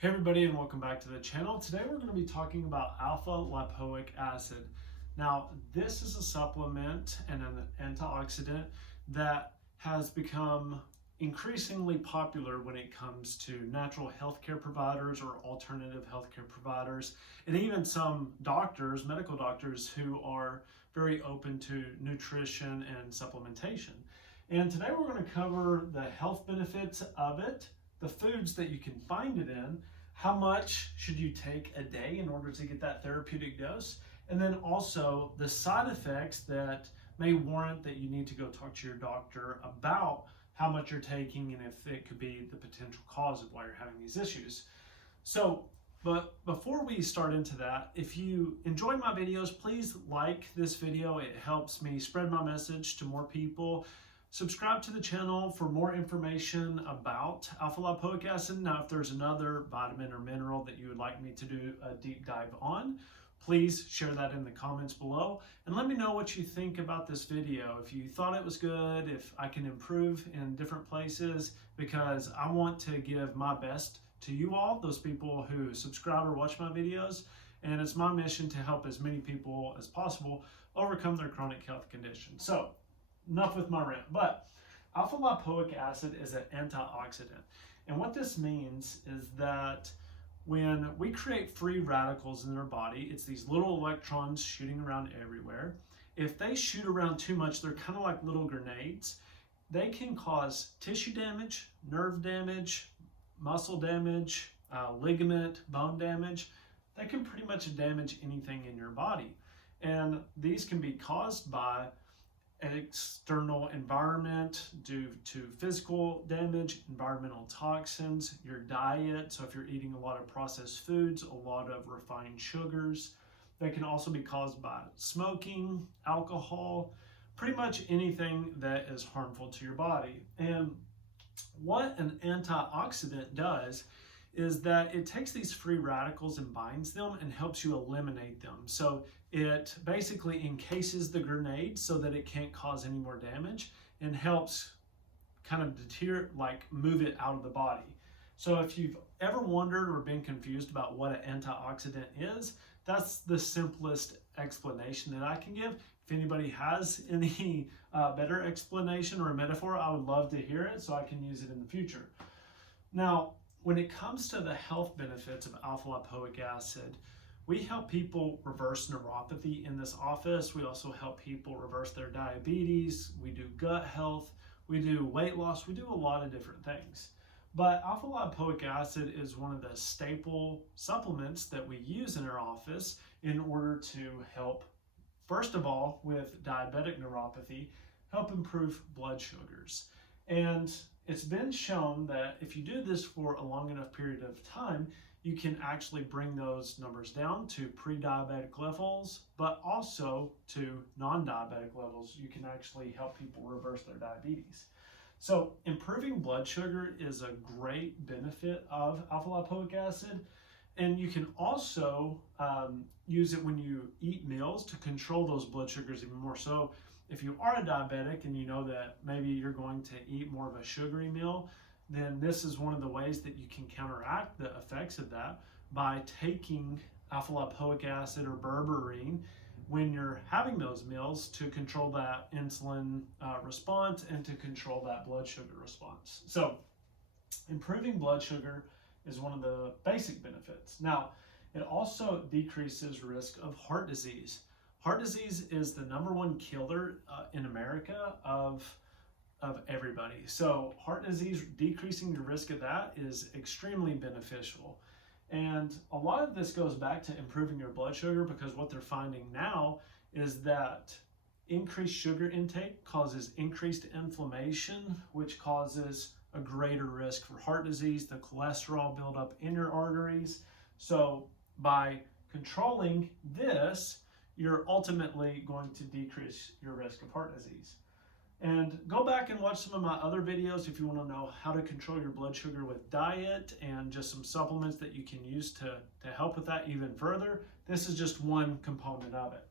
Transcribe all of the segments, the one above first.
Hey everybody, and welcome back to the channel. Today we're going to be talking about alpha-lipoic acid. Now, this is a supplement and an antioxidant that has become increasingly popular when it comes to natural healthcare providers or alternative healthcare providers, and even some doctors, medical doctors, who are very open to nutrition and supplementation. And today we're going to cover the health benefits of it, the foods that you can find it in, how much should you take a day in order to get that therapeutic dose, and then also the side effects that may warrant that you need to go talk to your doctor about how much you're taking and if it could be the potential cause of why you're having these issues. But before we start into that, if you enjoy my videos, please like this video. It helps me spread my message to more people. Subscribe to the channel for more information about alpha-lipoic acid. Now, if there's another vitamin or mineral that you would like me to do a deep dive on, please share that in the comments below and let me know what you think about this video. If you thought it was good, if I can improve in different places, because I want to give my best to you all, those people who subscribe or watch my videos, and it's my mission to help as many people as possible overcome their chronic health conditions. So, enough with my rant, but alpha-lipoic acid is an antioxidant. And what this means is that when we create free radicals in our body, it's these little electrons shooting around everywhere. If they shoot around too much, they're kind of like little grenades. They can cause tissue damage, nerve damage, muscle damage, ligament, bone damage. They can pretty much damage anything in your body. And these can be caused by external environment due to physical damage, environmental toxins, your diet. So if you're eating a lot of processed foods, a lot of refined sugars. They can also be caused by smoking, alcohol, pretty much anything that is harmful to your body. And what an antioxidant does is that it takes these free radicals and binds them and helps you eliminate them. So it basically encases the grenade so that it can't cause any more damage and helps kind of move it out of the body. So if you've ever wondered or been confused about what an antioxidant is, that's the simplest explanation that I can give. If anybody has any better explanation or a metaphor, I would love to hear it so I can use it in the future. Now, when it comes to the health benefits of alpha-lipoic acid, we help people reverse neuropathy in this office. We also help people reverse their diabetes. We do gut health. We do weight loss. We do a lot of different things. But alpha-lipoic acid is one of the staple supplements that we use in our office in order to help, first of all, with diabetic neuropathy, help improve blood sugars. And it's been shown that if you do this for a long enough period of time, you can actually bring those numbers down to pre-diabetic levels, but also to non-diabetic levels. You can actually help people reverse their diabetes. So improving blood sugar is a great benefit of alpha-lipoic acid. And you can also use it when you eat meals to control those blood sugars even more. So if you are a diabetic and you know that maybe you're going to eat more of a sugary meal, then this is one of the ways that you can counteract the effects of that by taking alpha-lipoic acid or berberine when you're having those meals to control that insulin response and to control that blood sugar response. So improving blood sugar is one of the basic benefits. Now, it also decreases risk of heart disease. Heart disease is the #1 killer in America of everybody. So heart disease, decreasing the risk of that is extremely beneficial. And a lot of this goes back to improving your blood sugar, because what they're finding now is that increased sugar intake causes increased inflammation, which causes a greater risk for heart disease, the cholesterol buildup in your arteries. So by controlling this, you're ultimately going to decrease your risk of heart disease. And go back and watch some of my other videos if you want to know how to control your blood sugar with diet and just some supplements that you can use to help with that even further. This is just one component of it.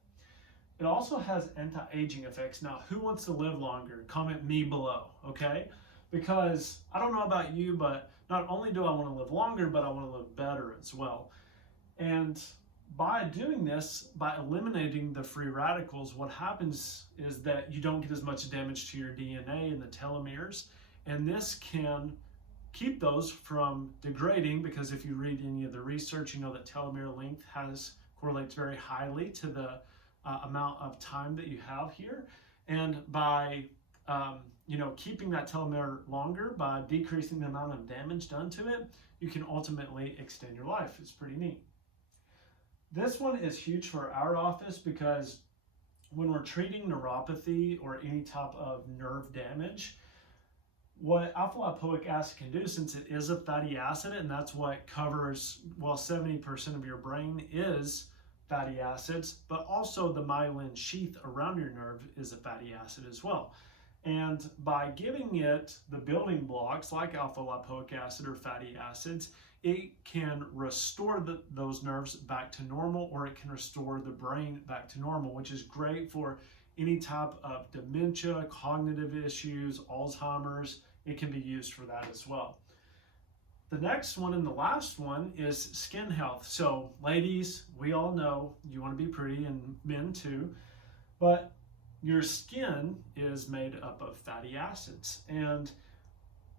It also has anti-aging effects. Now, who wants to live longer? Comment me below, okay? Because I don't know about you, but not only do I want to live longer, but I want to live better as well. And by doing this, by eliminating the free radicals, what happens is that you don't get as much damage to your DNA and the telomeres, and this can keep those from degrading, because if you read any of the research, you know that telomere length correlates very highly to the amount of time that you have here. And by keeping that telomere longer, by decreasing the amount of damage done to it, you can ultimately extend your life. It's pretty neat. This one is huge for our office because when we're treating neuropathy or any type of nerve damage, what alpha-lipoic acid can do, since it is a fatty acid, and that's what covers, well, 70% of your brain is fatty acids, but also the myelin sheath around your nerve is a fatty acid as well. And by giving it the building blocks like alpha-lipoic acid or fatty acids, it can restore those nerves back to normal, or it can restore the brain back to normal, which is great for any type of dementia, cognitive issues, Alzheimer's. It can be used for that as well. The next one and the last one is skin health. So ladies, we all know you want to be pretty, and men too, but your skin is made up of fatty acids, and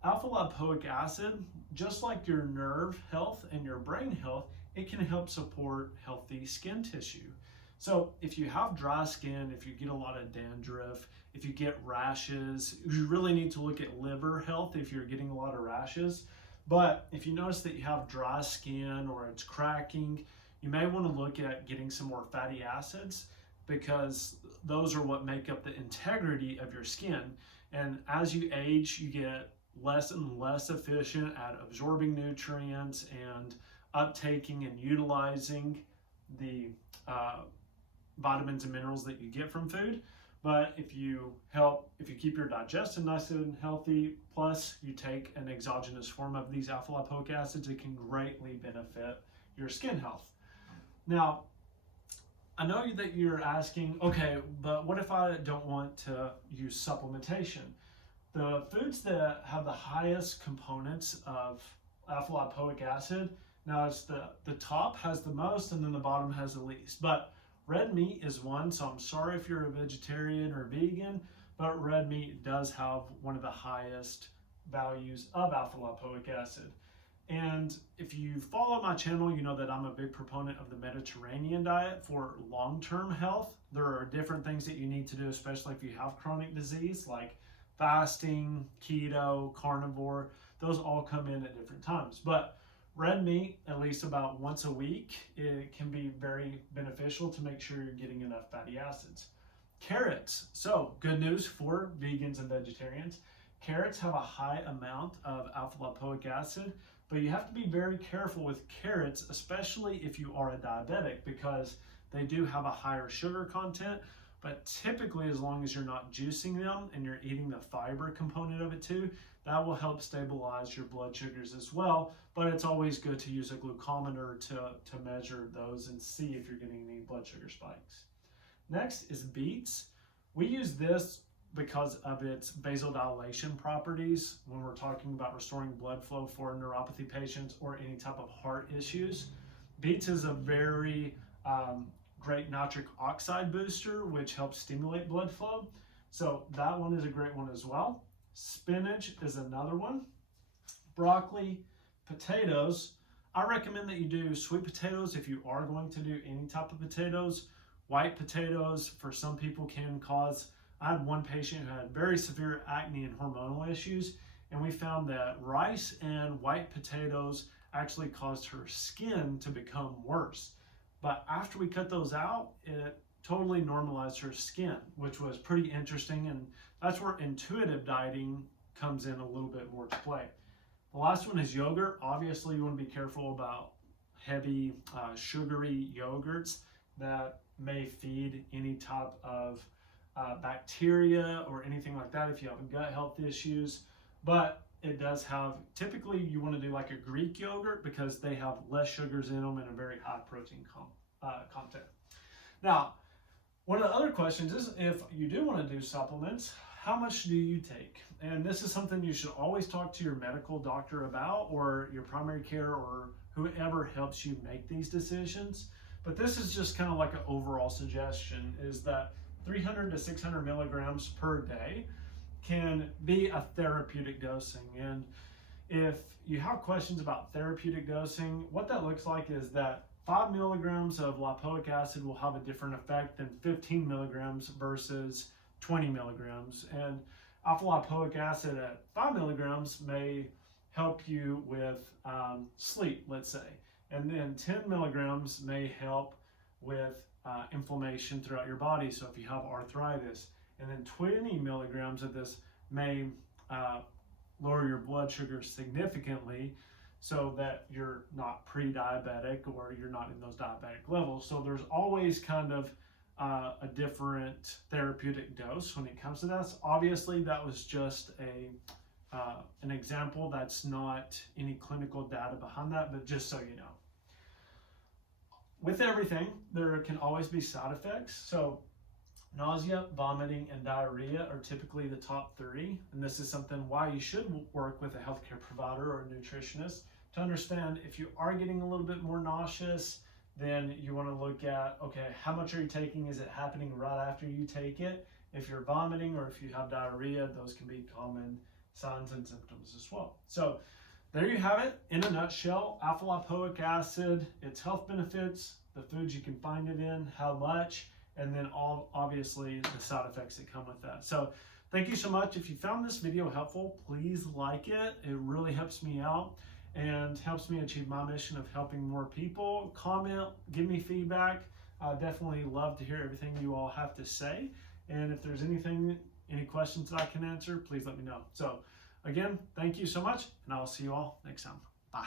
alpha-lipoic acid, just like your nerve health and your brain health, it can help support healthy skin tissue. So if you have dry skin, if you get a lot of dandruff, if you get rashes, you really need to look at liver health if you're getting a lot of rashes. But if you notice that you have dry skin or it's cracking, you may want to look at getting some more fatty acids, because those are what make up the integrity of your skin. And as you age, you get less and less efficient at absorbing nutrients and uptaking and utilizing the vitamins and minerals that you get from food. But if you keep your digestion nice and healthy, plus you take an exogenous form of these alpha-lipoic acids, it can greatly benefit your skin health. Now, I know that you're asking, okay, but what if I don't want to use supplementation? The foods that have the highest components of alpha-lipoic acid, now it's the top has the most and then the bottom has the least. But red meat is one, so I'm sorry if you're a vegetarian or vegan, but red meat does have one of the highest values of alpha-lipoic acid. And if you follow my channel, you know that I'm a big proponent of the Mediterranean diet for long-term health. There are different things that you need to do, especially if you have chronic disease, like fasting, keto, carnivore. Those all come in at different times. But red meat, at least about once a week, it can be very beneficial to make sure you're getting enough fatty acids. Carrots. So good news for vegans and vegetarians. Carrots have a high amount of alpha-lipoic acid, but you have to be very careful with carrots, especially if you are a diabetic, because they do have a higher sugar content. But typically, as long as you're not juicing them and you're eating the fiber component of it too, that will help stabilize your blood sugars as well. But it's always good to use a glucometer to measure those and see if you're getting any blood sugar spikes. Next is beets. We use this because of its vasodilation properties when we're talking about restoring blood flow for neuropathy patients or any type of heart issues. Beets is a very great nitric oxide booster, which helps stimulate blood flow. So that one is a great one as well. Spinach is another one. Broccoli, potatoes. I recommend that you do sweet potatoes if you are going to do any type of potatoes. White potatoes for some people can cause, I had one patient who had very severe acne and hormonal issues, and we found that rice and white potatoes actually caused her skin to become worse. But after we cut those out, it totally normalized her skin, which was pretty interesting, and that's where intuitive dieting comes in a little bit more to play. The last one is yogurt. Obviously, you want to be careful about heavy sugary yogurts that may feed any type of bacteria or anything like that if you have gut health issues. But it does have, typically you want to do like a Greek yogurt because they have less sugars in them and a very high protein content. Now, one of the other questions is, if you do want to do supplements, how much do you take? And this is something you should always talk to your medical doctor about, or your primary care, or whoever helps you make these decisions. But this is just kind of like an overall suggestion, is that 300 to 600 milligrams per day can be a therapeutic dosing. And if you have questions about therapeutic dosing, what that looks like is that 5 milligrams of lipoic acid will have a different effect than 15 milligrams versus 20 milligrams. And alpha-lipoic acid at 5 milligrams may help you with sleep, let's say. And then 10 milligrams may help with inflammation throughout your body, so if you have arthritis. And then 20 milligrams of this may lower your blood sugar significantly, so that you're not pre-diabetic or you're not in those diabetic levels. So there's always kind of a different therapeutic dose when it comes to this. Obviously, that was just an example. That's not any clinical data behind that, but just so you know. With everything, there can always be side effects. So nausea, vomiting, and diarrhea are typically the top 3. And this is something why you should work with a healthcare provider or a nutritionist to understand if you are getting a little bit more nauseous. Then you want to look at, okay, how much are you taking? Is it happening right after you take it? If you're vomiting or if you have diarrhea, those can be common signs and symptoms as well. So there you have it in a nutshell. Alpha-lipoic acid, its health benefits, the foods you can find it in, how much, and then obviously the side effects that come with that. So thank you so much. If you found this video helpful, please like it. It really helps me out and helps me achieve my mission of helping more people. Comment, give me feedback. I definitely love to hear everything you all have to say. And if there's any questions that I can answer, please let me know. So again, thank you so much, and I'll see you all next time. Bye.